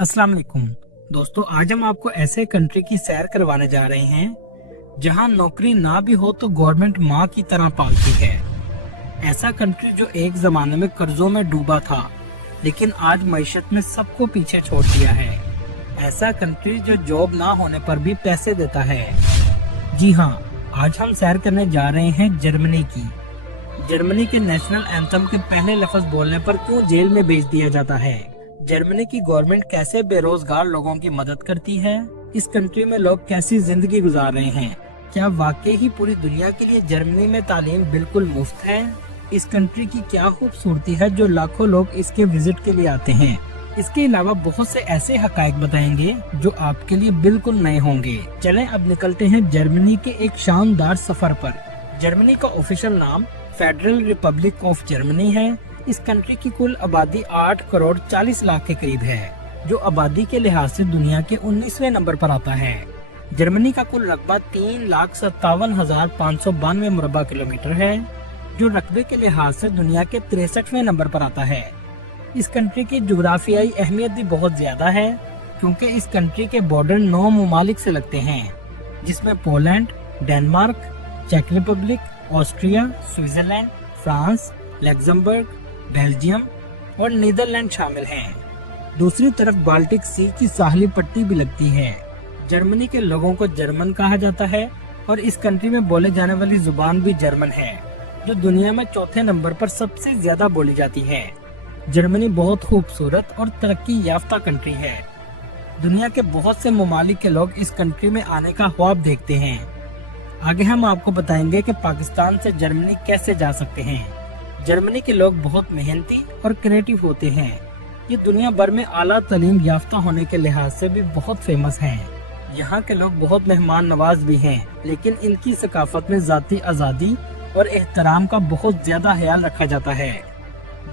अस्सलाम वालेकुम दोस्तों, आज हम आपको ऐसे कंट्री की सैर करवाने जा रहे हैं जहां नौकरी ना भी हो तो गवर्नमेंट माँ की तरह पालती है। ऐसा कंट्री जो एक जमाने में कर्जों में डूबा था लेकिन आज मईशत में सबको पीछे छोड़ दिया है। ऐसा कंट्री जो जॉब ना होने पर भी पैसे देता है। जी हाँ, आज हम सैर करने जा रहे हैं जर्मनी की। जर्मनी के नेशनल एंथम के पहले लफ्ज बोलने पर क्यों जेल में भेज दिया जाता है, जर्मनी की गवर्नमेंट कैसे बेरोजगार लोगों की मदद करती है, इस कंट्री में लोग कैसी जिंदगी गुजार रहे हैं, क्या वाकई ही पूरी दुनिया के लिए जर्मनी में तालीम बिल्कुल मुफ्त है, इस कंट्री की क्या खूबसूरती है जो लाखों लोग इसके विजिट के लिए आते हैं। इसके अलावा बहुत से ऐसे हकायक बताएंगे जो आपके लिए बिल्कुल नए होंगे। चलें अब निकलते हैं जर्मनी के एक शानदार सफर पर। जर्मनी का ऑफिशियल नाम फेडरल रिपब्लिक ऑफ जर्मनी है। इस कंट्री की कुल आबादी 8 करोड़ 40 लाख के करीब है, जो आबादी के लिहाज से दुनिया के 19वें नंबर पर आता है। जर्मनी का कुल रकबा 3,57,592 मुरबा किलोमीटर है, जो रकबे के लिहाज से दुनिया के 63वें नंबर पर आता है। इस कंट्री की जुग्राफियाई अहमियत भी बहुत ज्यादा है, क्योंकि इस कंट्री के बॉर्डर 9 ममालिक से लगते हैं, जिसमें पोलैंड, डेनमार्क, चेक Republic, Austria, Switzerland, France, Luxembourg, Belgium और नीदरलैंड शामिल हैं। दूसरी तरफ बाल्टिक सी की साहली पट्टी भी लगती है। जर्मनी के लोगों को जर्मन कहा जाता है और इस कंट्री में बोले जाने वाली जुबान भी जर्मन है, जो दुनिया में चौथे नंबर पर सबसे ज्यादा बोली जाती है। जर्मनी बहुत खूबसूरत और तरक्की याफ्ता कंट्री है। दुनिया के बहुत से ममालिक के लोग इस कंट्री में आने का ख्वाब देखते हैं। आगे हम आपको बताएंगे कि पाकिस्तान से जर्मनी कैसे जा सकते हैं। जर्मनी के लोग बहुत मेहनती और क्रिएटिव होते हैं। ये दुनिया भर में आला तालीम याफ्ता होने के लिहाज से भी बहुत फेमस हैं। यहाँ के लोग बहुत मेहमान नवाज भी हैं, लेकिन इनकी सकाफत में जाती आज़ादी और एहतराम का बहुत ज्यादा ख्याल रखा जाता है।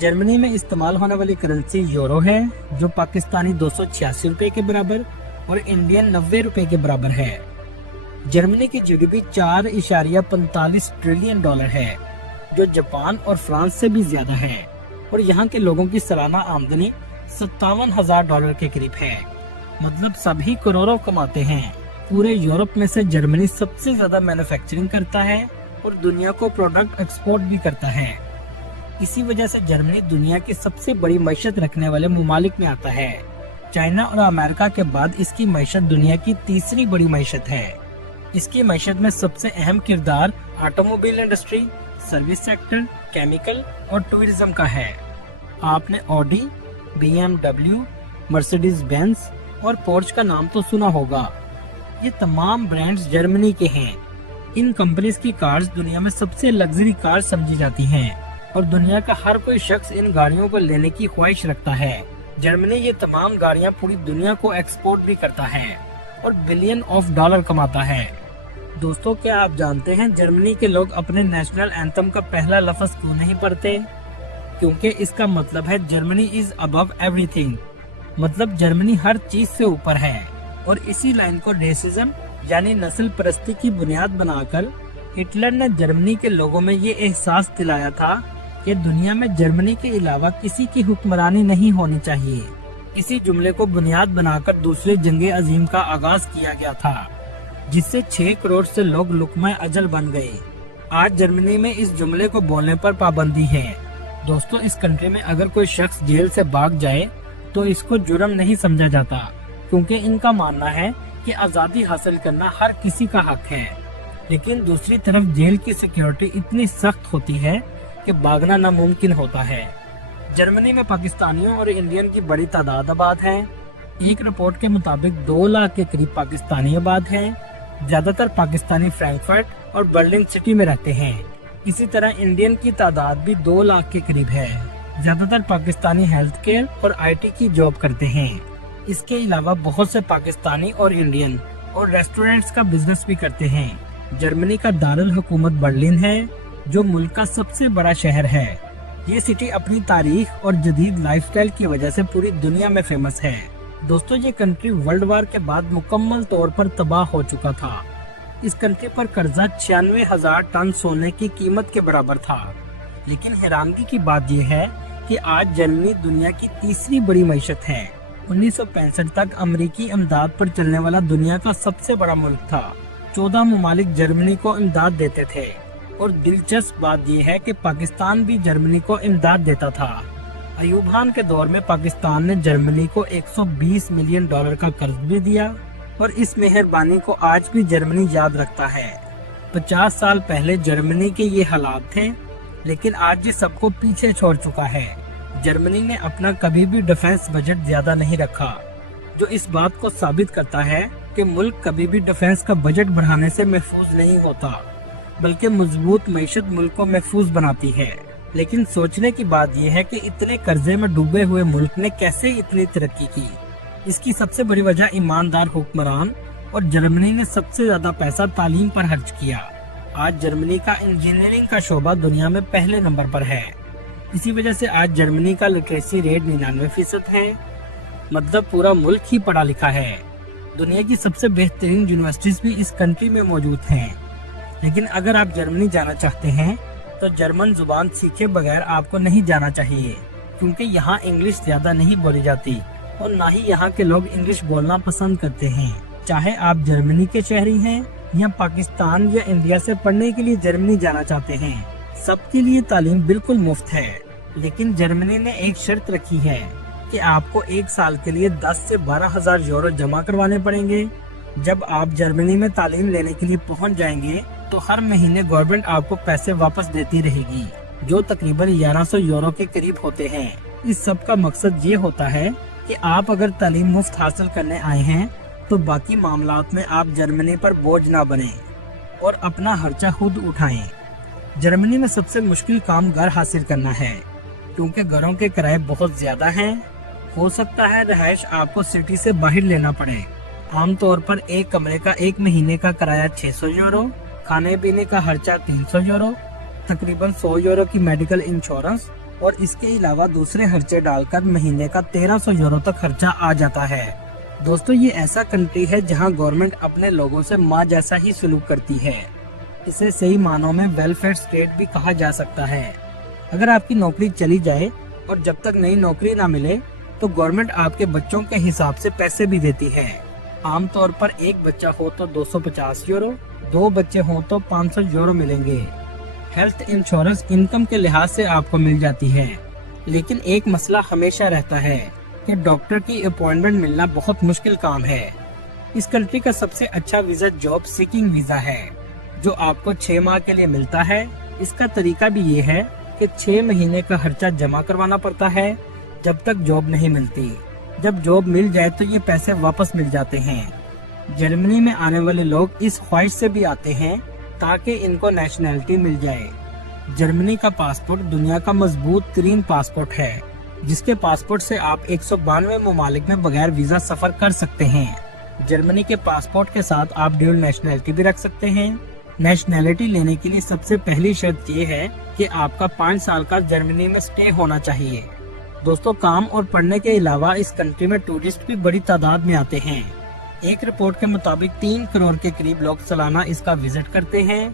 जर्मनी में इस्तेमाल होने वाली करेंसी यूरो है, जो पाकिस्तानी 286 रुपए के बराबर और इंडियन 90 रुपए के बराबर है। जर्मनी की जीडीपी 4.45 ट्रिलियन डॉलर है, जो जापान और फ्रांस से भी ज्यादा है, और यहाँ के लोगों की सालाना आमदनी 57,000 डॉलर के करीब है। मतलब सभी करोड़ों कमाते हैं। पूरे यूरोप में से जर्मनी सबसे ज्यादा मैन्युफैक्चरिंग करता है और दुनिया को प्रोडक्ट एक्सपोर्ट भी करता है। इसी वजह से जर्मनी दुनिया की सबसे बड़ी मईशत रखने वाले ममालिक में आता है। चाइना और अमेरिका के बाद इसकी मईशत दुनिया की तीसरी बड़ी मईशत है। इसकी मईशत में सबसे अहम किरदार automobile industry, service sector, chemical और टूरिज्म का है। आपने ऑडी, BMW, मर्सिडीज बेंज और पोर्च का नाम तो सुना होगा। ये तमाम ब्रांड्स जर्मनी के हैं। इन कंपनीज की कार्स दुनिया में सबसे लग्जरी कार समझी जाती हैं और दुनिया का हर कोई शख्स इन गाड़ियों को लेने की ख्वाहिश रखता है। जर्मनी ये तमाम गाड़ियां पूरी दुनिया को एक्सपोर्ट भी करता है और बिलियन ऑफ डॉलर कमाता है। दोस्तों, क्या आप जानते हैं जर्मनी के लोग अपने नेशनल एंथम का पहला लफ्ज क्यों नहीं पढ़ते? क्योंकि इसका मतलब है जर्मनी इज अबव एवरीथिंग, मतलब जर्मनी हर चीज से ऊपर है। और इसी लाइन को रेसिज्म यानी नस्ल परस्ती की बुनियाद बनाकर हिटलर ने जर्मनी के लोगों में ये एहसास दिलाया था कि दुनिया में जर्मनी के अलावा किसी की हुक्मरानी नहीं होनी चाहिए। इसी जुमले को बुनियाद बनाकर दूसरे जंगे अजीम का आगाज किया गया था, जिससे 6 करोड़ से लोग लुकमा अजल बन गए। आज जर्मनी में इस जुमले को बोलने पर पाबंदी है। दोस्तों, इस कंट्री में अगर कोई शख्स जेल से भाग जाए तो इसको जुर्म नहीं समझा जाता, क्योंकि इनका मानना है कि आजादी हासिल करना हर किसी का हक है। लेकिन दूसरी तरफ जेल की सिक्योरिटी इतनी सख्त होती है कि भागना नामुमकिन होता है। जर्मनी में पाकिस्तानियों और इंडियन की बड़ी तादाद आबाद है। एक रिपोर्ट के मुताबिक 2 लाख के करीब पाकिस्तानी आबाद हैं। ज्यादातर पाकिस्तानी फ्रैंकफर्ट और बर्लिन सिटी में रहते हैं। इसी तरह इंडियन की तादाद भी 2 लाख के करीब है। ज्यादातर पाकिस्तानी हेल्थ केयर और IT की जॉब करते हैं। इसके अलावा बहुत से पाकिस्तानी और इंडियन और रेस्टोरेंट्स का बिजनेस भी करते हैं। जर्मनी का दारुल हुकूमत बर्लिन है, जो मुल्क का सबसे बड़ा शहर है। ये सिटी अपनी तारीख और जदीद लाइफस्टाइल की वजह से पूरी दुनिया में फेमस है। दोस्तों, ये कंट्री वर्ल्ड वार के बाद मुकम्मल तौर पर तबाह हो चुका था। इस कंट्री पर कर्जा 96,000 टन सोने की कीमत के बराबर था। लेकिन हैरानगी की बात यह है कि आज जर्मनी दुनिया की तीसरी बड़ी मईशत है। 1965 तक अमेरिकी इमदाद पर चलने वाला दुनिया का सबसे बड़ा मुल्क था। 14 ममालिक जर्मनी को इमदाद देते थे और दिलचस्प बात यह है कि पाकिस्तान भी जर्मनी को इमदाद देता था। अयूब खान के दौर में पाकिस्तान ने जर्मनी को $120 मिलियन का कर्ज भी दिया और इस मेहरबानी को आज भी जर्मनी याद रखता है। 50 साल पहले जर्मनी के ये हालात थे, लेकिन आज ये सबको पीछे छोड़ चुका है। जर्मनी ने अपना कभी भी डिफेंस बजट ज्यादा नहीं रखा, जो इस बात को साबित करता है कि मुल्क कभी भी डिफेंस का बजट बढ़ाने से महफूज नहीं होता, बल्कि मजबूत मईशत मुल्क को महफूज बनाती है। लेकिन सोचने की बात यह है कि इतने कर्जे में डूबे हुए मुल्क ने कैसे इतनी तरक्की की। इसकी सबसे बड़ी वजह ईमानदार हुक्मरान और जर्मनी ने सबसे ज्यादा पैसा तालीम पर खर्च किया। आज जर्मनी का इंजीनियरिंग का शोबा दुनिया में पहले नंबर पर है। इसी वजह से आज जर्मनी का लिटरेसी रेट 99% है। मतलब पूरा मुल्क ही पढ़ा लिखा है। दुनिया की सबसे बेहतरीन यूनिवर्सिटीज भी इस कंट्री में मौजूद हैं। लेकिन अगर आप जर्मनी जाना चाहते हैं तो जर्मन जुबान सीखे बगैर आपको नहीं जाना चाहिए, क्योंकि यहाँ इंग्लिश ज्यादा नहीं बोली जाती और ना ही यहाँ के लोग इंग्लिश बोलना पसंद करते हैं। चाहे आप जर्मनी के शहरी हैं या पाकिस्तान या इंडिया से पढ़ने के लिए जर्मनी जाना चाहते हैं, सबके लिए तालीम बिल्कुल मुफ्त है। लेकिन जर्मनी ने एक शर्त रखी है कि आपको 1 साल के लिए 10 से 12,000 यूरो जमा करवाने पड़ेंगे। जब आप जर्मनी में तालीम लेने के लिए पहुंच जाएंगे तो हर महीने गवर्नमेंट आपको पैसे वापस देती रहेगी, जो तकरीबन 1100 यूरो के करीब होते हैं। इस सब का मकसद ये होता है कि आप अगर तालीम मुफ्त हासिल करने आए हैं तो बाकी मामलात में आप जर्मनी पर बोझ ना बने और अपना खर्चा खुद उठाएं। जर्मनी में सबसे मुश्किल काम घर हासिल करना है, क्योंकि घरों के किराए बहुत ज्यादा हैं। हो सकता है रहायश आपको सिटी से बाहर लेना पड़े। आमतौर पर एक कमरे का 1 महीने का किराया 600 यूरो, खाने पीने का खर्चा 300 यूरो, तकरीबन 100 यूरो की मेडिकल इंश्योरेंस और इसके अलावा दूसरे खर्चे डालकर महीने का 1300 यूरो तक खर्चा आ जाता है। दोस्तों, ये ऐसा कंट्री है जहां गवर्नमेंट अपने लोगों से माँ जैसा ही सलूक करती है। इसे सही मानों में वेलफेयर स्टेट भी कहा जा सकता है। अगर आपकी नौकरी चली जाए और जब तक नई नौकरी ना मिले तो गवर्नमेंट आपके बच्चों के हिसाब से पैसे भी देती है। आमतौर पर एक बच्चा हो तो 250 यूरो, 2 बच्चे हो तो 500 यूरो मिलेंगे। हेल्थ इंश्योरेंस इनकम के लिहाज से आपको मिल जाती है, लेकिन एक मसला हमेशा रहता है कि डॉक्टर की अपॉइंटमेंट मिलना बहुत मुश्किल काम है। इस कंट्री का सबसे अच्छा वीजा जॉब सीकिंग वीजा है, जो आपको 6 माह के लिए मिलता है। इसका तरीका भी ये है कि 6 महीने का खर्चा जमा करवाना पड़ता है जब तक जॉब नहीं मिलती। जब जॉब मिल जाए तो ये पैसे वापस मिल जाते हैं। जर्मनी में आने वाले लोग इस ख्वाहिश से भी आते हैं ताकि इनको नेशनैलिटी मिल जाए। जर्मनी का पासपोर्ट दुनिया का मजबूत तरीन पासपोर्ट है, जिसके पासपोर्ट से आप 192 ममालिक में बगैर वीजा सफर कर सकते हैं। जर्मनी के पासपोर्ट के साथ आप ड्यूल नेशनैलिटी भी रख सकते हैं। नेशनैलिटी लेने के लिए सबसे पहली शर्त ये है कि आपका 5 साल का जर्मनी में स्टे होना चाहिए। दोस्तों, काम और पढ़ने के अलावा इस कंट्री में टूरिस्ट भी बड़ी तादाद में आते हैं। एक रिपोर्ट के मुताबिक 3 करोड़ के करीब लोग सालाना इसका विजिट करते हैं,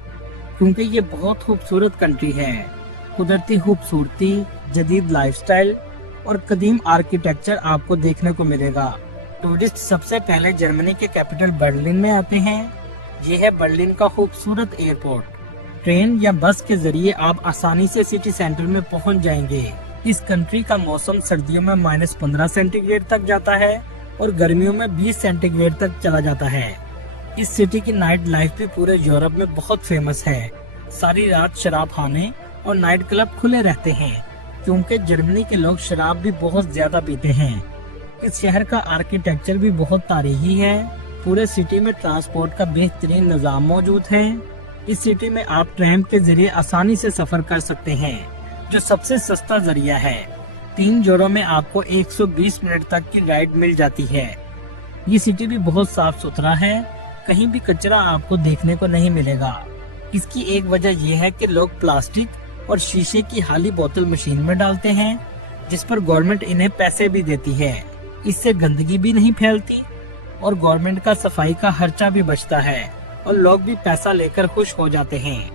क्योंकि ये बहुत खूबसूरत कंट्री है। कुदरती खूबसूरती, जदीद लाइफस्टाइल और कदीम आर्किटेक्चर आपको देखने को मिलेगा। टूरिस्ट सबसे पहले जर्मनी के कैपिटल बर्लिन में आते हैं। ये है बर्लिन का खूबसूरत एयरपोर्ट। ट्रेन या बस के जरिए आप आसानी से सिटी सेंटर में पहुंच जाएंगे। इस कंट्री का मौसम सर्दियों में -15 सेंटीग्रेड तक जाता है और गर्मियों में 20 सेंटीग्रेड तक चला जाता है। इस सिटी की नाइट लाइफ भी पूरे यूरोप में बहुत फेमस है। सारी रात शराब खाने और नाइट क्लब खुले रहते हैं, क्योंकि जर्मनी के लोग शराब भी बहुत ज्यादा पीते हैं। इस शहर का आर्किटेक्चर भी बहुत तारीखी है। पूरे सिटी में ट्रांसपोर्ट का बेहतरीन निजाम मौजूद है। इस सिटी में आप ट्रेन के जरिए आसानी से सफर कर सकते हैं, जो सबसे सस्ता जरिया है। 3 यूरो में आपको 120 मिनट तक की राइड मिल जाती है। ये सिटी भी बहुत साफ सुथरा है, कहीं भी कचरा आपको देखने को नहीं मिलेगा। इसकी एक वजह यह है कि लोग प्लास्टिक और शीशे की खाली बोतल मशीन में डालते हैं, जिस पर गवर्नमेंट इन्हें पैसे भी देती है। इससे गंदगी भी नहीं फैलती और गवर्नमेंट का सफाई का खर्चा भी बचता है और लोग भी पैसा लेकर खुश हो जाते हैं।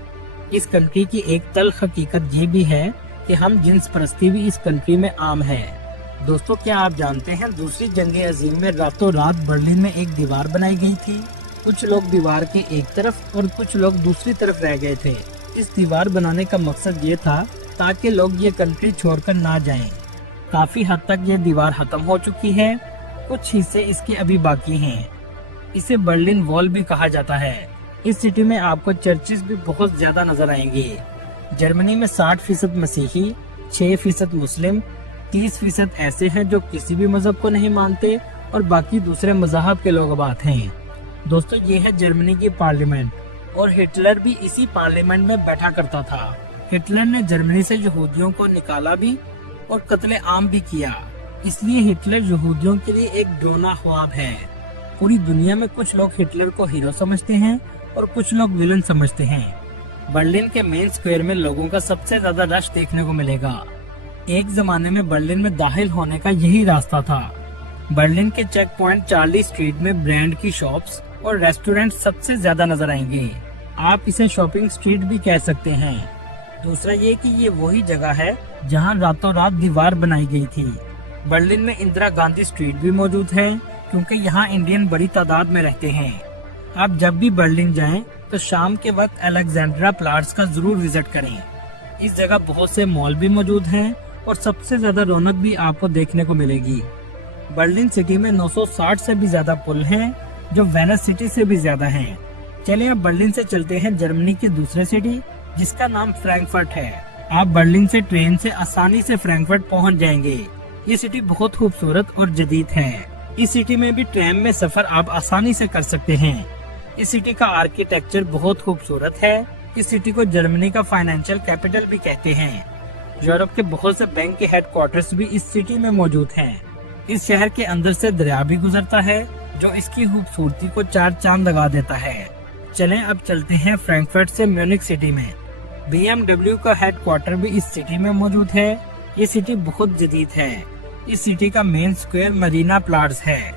इस कंट्री की एक तल्ख हकीकत ये भी है कि हम जिन्स परस्ती भी इस कंट्री में आम है। दोस्तों क्या आप जानते हैं दूसरी जंग अजीम में रातों रात बर्लिन में एक दीवार बनाई गई थी। कुछ लोग दीवार की एक तरफ और कुछ लोग दूसरी तरफ रह गए थे। इस दीवार बनाने का मकसद ये था ताकि लोग ये कंट्री छोड़कर ना जाएं। काफी हद तक ये दीवार खत्म हो चुकी है, कुछ हिस्से इसके अभी बाकी हैं। इसे बर्लिन वॉल भी कहा जाता है। इस सिटी में आपको चर्चिस भी बहुत ज्यादा नजर आएंगे। जर्मनी में 60% मसीही, 6% मुस्लिम, 30% ऐसे हैं जो किसी भी मजहब को नहीं मानते और बाकी दूसरे मजहब के लोग बात हैं। दोस्तों ये है जर्मनी की पार्लियामेंट और हिटलर भी इसी पार्लियामेंट में बैठा करता था। हिटलर ने जर्मनी से यहूदियों को निकाला भी और कत्ले आम भी किया। इसलिए हिटलर यहूदियों के लिए एक डरावना ख्वाब है। पूरी दुनिया में कुछ लोग हिटलर को हीरो समझते हैं और कुछ लोग विलन समझते हैं। बर्लिन के मेन स्क्वायर में लोगों का सबसे ज्यादा रश देखने को मिलेगा। एक जमाने में बर्लिन में दाखिल होने का यही रास्ता था। बर्लिन के चेक पॉइंट चार्ली स्ट्रीट में ब्रांड की शॉप्स और रेस्टोरेंट सबसे ज्यादा नजर आएंगे। आप इसे शॉपिंग स्ट्रीट भी कह सकते हैं। दूसरा ये कि ये वही जगह है जहां रातों रात दीवार बनाई गई थी। बर्लिन में इंदिरा गांधी स्ट्रीट भी मौजूद है क्योंकि यहाँ इंडियन बड़ी तादाद में रहते हैं। आप जब भी बर्लिन जाएं तो शाम के वक्त अलेक्जेंड्रा प्लाट्स का जरूर विजिट करें। इस जगह बहुत से मॉल भी मौजूद हैं और सबसे ज्यादा रौनक भी आपको देखने को मिलेगी। बर्लिन सिटी में 960 से भी ज्यादा पुल हैं जो वेनिस सिटी से भी ज्यादा हैं। चलिए अब बर्लिन से चलते हैं जर्मनी की दूसरे सिटी जिसका नाम फ्रैंकफर्ट है। आप बर्लिन से ट्रेन से आसानी से फ्रैंकफर्ट पहुंच जाएंगे। ये सिटी बहुत खूबसूरत और जदीद है। इस सिटी में भी ट्रेन में सफर आप आसानी से कर सकते हैं। इस सिटी का आर्किटेक्चर बहुत खूबसूरत है। इस सिटी को जर्मनी का फाइनेंशियल कैपिटल भी कहते हैं। यूरोप के बहुत से बैंक के हेडक्वार्टर्स भी इस सिटी में मौजूद हैं। इस शहर के अंदर से दरिया भी गुजरता है जो इसकी खूबसूरती को 4 चांद लगा देता है। चलें अब चलते हैं फ्रैंकफर्ट से म्यूनिख सिटी में। BMW का हेडक्वार्टर भी इस सिटी में मौजूद है। ये सिटी बहुत जदीद है। इस सिटी का मेन स्क्वायर मरीना प्लाट्स है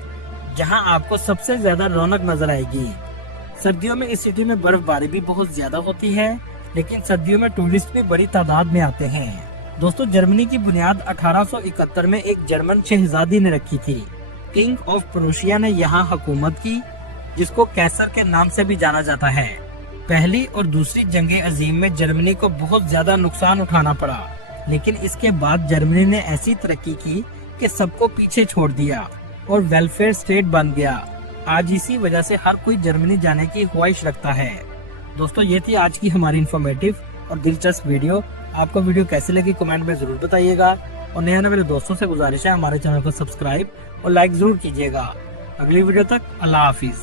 जहां आपको सबसे ज्यादा रौनक नजर आएगी। सर्दियों में इस सिटी में बर्फबारी भी बहुत ज्यादा होती है, लेकिन सर्दियों में टूरिस्ट भी बड़ी तादाद में आते हैं। दोस्तों जर्मनी की बुनियाद 1871 में एक जर्मन शहजादी ने रखी थी। किंग ऑफ प्रोशिया ने यहाँ हुकूमत की, जिसको कैसर के नाम से भी जाना जाता है। पहली और दूसरी जंगे अजीम में जर्मनी को बहुत ज्यादा नुकसान उठाना पड़ा, लेकिन इसके बाद जर्मनी ने ऐसी तरक्की की कि सबको पीछे छोड़ दिया और वेलफेयर स्टेट बन गया। आज इसी वजह से हर कोई जर्मनी जाने की ख्वाहिश रखता है। दोस्तों ये थी आज की हमारी इन्फॉर्मेटिव और दिलचस्प वीडियो। आपको वीडियो कैसे लगी कमेंट में जरूर बताइएगा और नए मेरे दोस्तों से गुजारिश है हमारे चैनल को सब्सक्राइब और लाइक जरूर कीजिएगा। अगली वीडियो तक अल्लाह हाफिज।